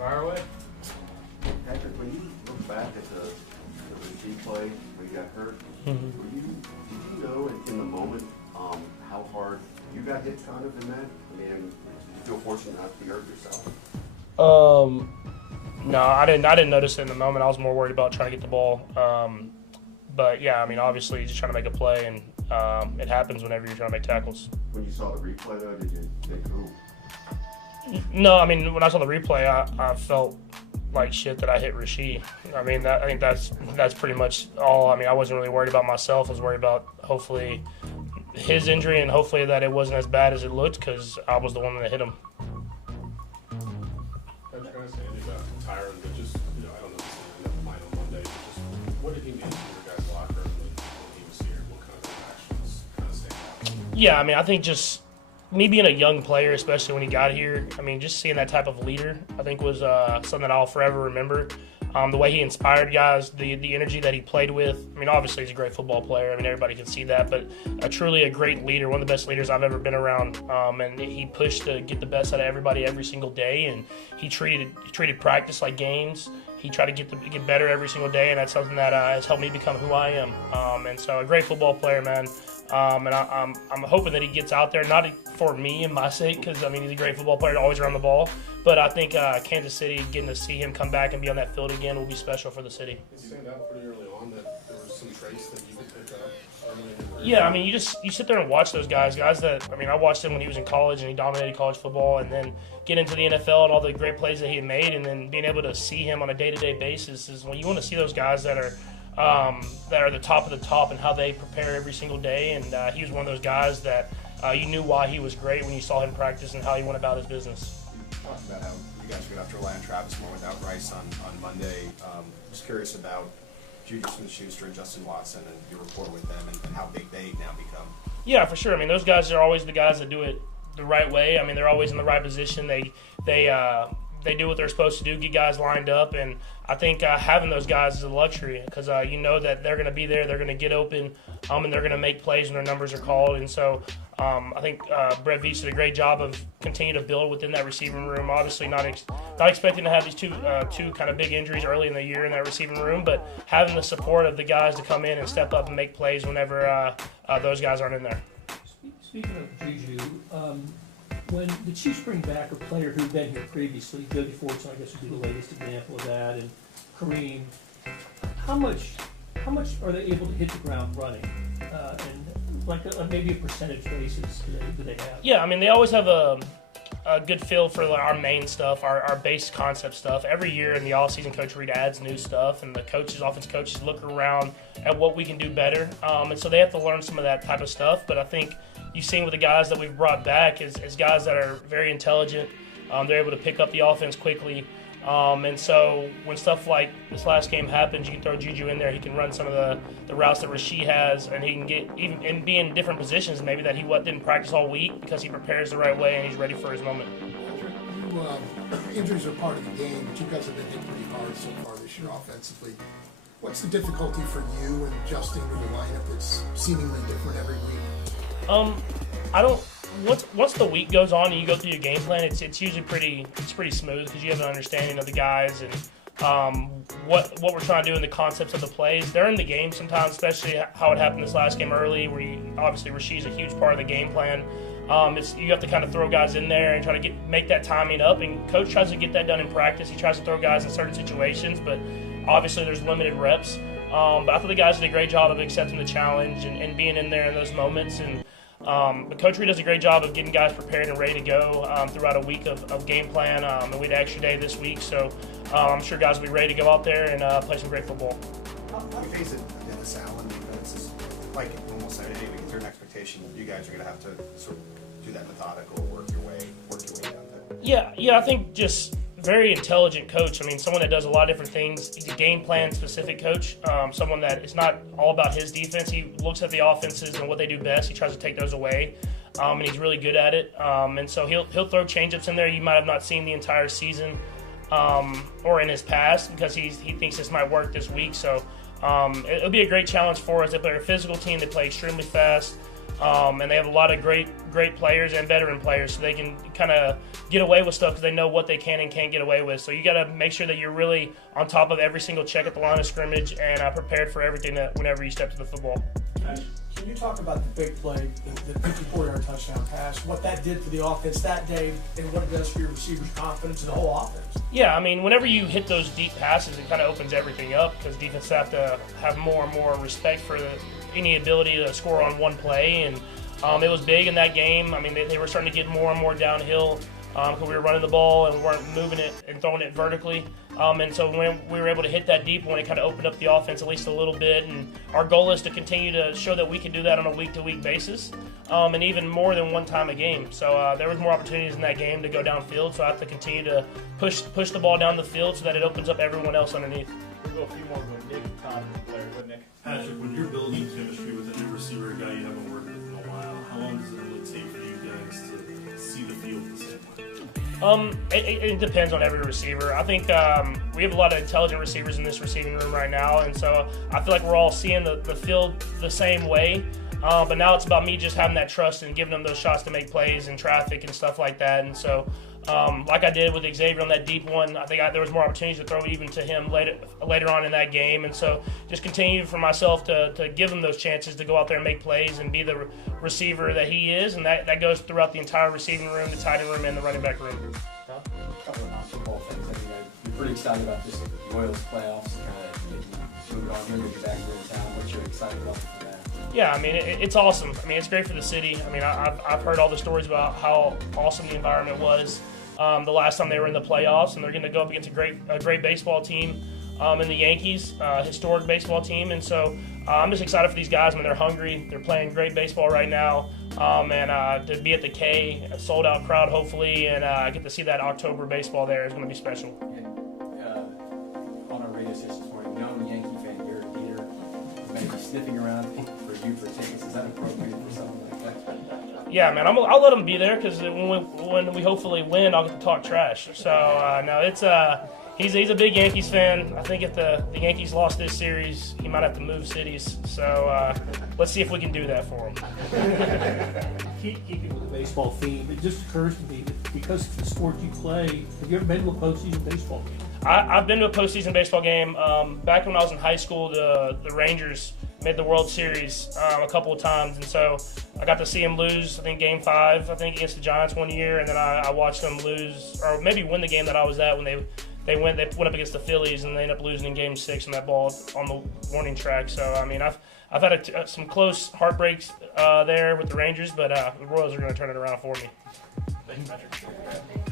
Fire away. Patrick, when you look back at the Rasheed play when you got hurt, did you know in the moment how hard you got hit kind of in that? I mean, did you feel fortunate not to be hurt yourself? No, I didn't notice it in the moment. I was more worried about trying to get the ball. But yeah, I mean, obviously, just trying to make a play, and it happens whenever you're trying to make tackles. When you saw the replay, though, did you think, ooh? No, I mean, when I saw the replay, I felt like shit that I hit Rasheed. I mean, I think that's pretty much all. I mean, I wasn't really worried about myself. I was worried about hopefully his injury and hopefully that it wasn't as bad as it looked because I was the one that hit him. I was going to say anything about Tyron, but just, I don't know if it's mine on Monday, but just what did he mean to your guys' locker room when he was here? What kind of actions kind of stand out? Yeah, I mean, I think just me being a young player, especially when he got here, I mean, just seeing that type of leader, I think was something that I'll forever remember. The way he inspired guys, the energy that he played with. I mean, obviously he's a great football player. I mean, everybody can see that, but truly a great leader, one of the best leaders I've ever been around. And he pushed to get the best out of everybody every single day, and he treated practice like games. He tried to get better every single day, and that's something that has helped me become who I am. And so a great football player, man. And I'm hoping that he gets out there, not for me and my sake, because, I mean, he's a great football player, always around the ball. But I think Kansas City, getting to see him come back and be on that field again will be special for the city. It stand out pretty early on that there was some traits that you could pick up early in the career. Yeah, I mean, you sit there and watch those guys that, I mean, I watched him when he was in college and he dominated college football, and then get into the NFL and all the great plays that he had made, and then being able to see him on a day-to-day basis is when you want to see those guys that are the top of the top and how they prepare every single day. And he was one of those guys that you knew why he was great when you saw him practice and how he went about his business. You talked about how you guys are going to have to rely on Travis more without Rice on Monday. Just curious about Juju Smith-Schuster and Justin Watson and your rapport with them and how big they now become. Yeah, for sure. I mean, those guys are always the guys that do it the right way. I mean, they're always in the right position. They do what they're supposed to do, get guys lined up, and I think having those guys is a luxury because you know that they're going to be there, they're going to get open, and they're going to make plays when their numbers are called. And so I think Brett Veach did a great job of continuing to build within that receiving room. Obviously, not expecting to have these two kind of big injuries early in the year in that receiving room, but having the support of the guys to come in and step up and make plays whenever those guys aren't in there. Speaking of Juju, when the Chiefs bring back a player who'd been here previously, Jody Fortson, I guess would be the latest example of that, and Kareem, how much are they able to hit the ground running? And like maybe a percentage basis do they have? Yeah, I mean, they always have a good feel for our main stuff, our base concept stuff. Every year in the offseason, Coach Reed adds new stuff, and the offensive coaches look around at what we can do better. And so they have to learn some of that type of stuff. But I think you've seen with the guys that we've brought back is guys that are very intelligent. They're able to pick up the offense quickly. And so when stuff like this last game happens, you can throw Juju in there. He can run some of the routes that Rasheed has, and he can get even and be in different positions maybe that he didn't practice all week because he prepares the right way and he's ready for his moment. Injuries are part of the game, but you guys have been hit pretty hard so far this year offensively. What's the difficulty for you in adjusting to a lineup that's seemingly different every week? Once the week goes on and you go through your game plan, it's usually pretty smooth because you have an understanding of the guys and what we're trying to do in the concepts of the plays. They're in the game sometimes, especially how it happened this last game early, where obviously Rasheed's a huge part of the game plan. You have to kind of throw guys in there and try to make that timing up. And coach tries to get that done in practice. He tries to throw guys in certain situations, but obviously there's limited reps. But I thought the guys did a great job of accepting the challenge and being in there in those moments. And but Coach Reed does a great job of getting guys prepared and ready to go throughout a week of game plan. And we had an extra day this week, so I'm sure guys will be ready to go out there and play some great football. How you face it, Dennis Allen defense is like almost every day because there's an expectation you guys are going to have to sort of do that methodical, work your way down there. Yeah, I think just very intelligent coach. I mean, someone that does a lot of different things. He's a game plan specific coach. Someone that is not all about his defense. He looks at the offenses and what they do best. He tries to take those away, and he's really good at it. And so he'll throw changeups in there you might have not seen the entire season or in his past because he thinks this might work this week. So it'll be a great challenge for us. They're a physical team. They play extremely fast. And they have a lot of great players and veteran players, so they can kind of get away with stuff because they know what they can and can't get away with. So you got to make sure that you're really on top of every single check at the line of scrimmage and prepared for everything that whenever you step to the football. Can you talk about the big play, the 54-yard touchdown pass, what that did for the offense that day, and what it does for your receivers' confidence and the whole offense? Yeah, I mean, whenever you hit those deep passes, it kind of opens everything up because defense have to have more and more respect for any ability to score on one play. And it was big in that game. I mean, they were starting to get more and more downhill because we were running the ball and we weren't moving it and throwing it vertically. And so when we were able to hit that deep one, it kind of opened up the offense at least a little bit. And our goal is to continue to show that we can do that on a week-to-week basis, and even more than one time a game. So there was more opportunities in that game to go downfield, so I have to continue to push the ball down the field so that it opens up everyone else underneath. We'll go a few more with Nick, Todd, and Claire. Go, Nick. Patrick, when you're building chemistry with a new receiver, a guy you haven't worked with in a while, how long does it really take for you guys to see the field the same way? It depends on every receiver. I think we have a lot of intelligent receivers in this receiving room right now, and so I feel like we're all seeing the field the same way. But now it's about me just having that trust and giving them those shots to make plays in traffic and stuff like that. And so, like I did with Xavier on that deep one, I think there was more opportunities to throw even to him later on in that game. And so just continue for myself to give him those chances to go out there and make plays and be the receiver that he is. And that goes throughout the entire receiving room, the tight end room, and the running back room. A couple of non-football things. I mean, you're pretty excited about this Royals playoffs, kind of moving on here, maybe back here in town. What you're excited about for that? Yeah, I mean, it's awesome. I mean, it's great for the city. I mean, I've heard all the stories about how awesome the environment was the last time they were in the playoffs, and they're going to go up against a great baseball team in the Yankees, historic baseball team. And so I'm just excited for these guys. I mean, they're hungry. They're playing great baseball right now. And to be at the K, a sold-out crowd, hopefully, and get to see that October baseball there is going to be special. On our radio station this morning, known Yankee fan Garrett Peter, maybe sniffing around for you for tickets. Is that appropriate for something like that? Yeah, man, I'll let him be there because when we hopefully win, I'll get to talk trash. So, no, it's he's a big Yankees fan. I think if the Yankees lost this series, he might have to move cities. So let's see if we can do that for him. Keeping with the baseball theme, it just occurs to me that because of the sport you play, have you ever been to a postseason baseball game? I've been to a postseason baseball game. Back when I was in high school, the Rangers made the World Series a couple of times, and so I got to see them lose, I think, Game 5, against the Giants one year, and then I watched them lose, or maybe win the game that I was at when they went up against the Phillies, and they ended up losing in Game 6 on that ball on the warning track. So, I mean, I've had some close heartbreaks there with the Rangers, but the Royals are going to turn it around for me. Thank you, Patrick.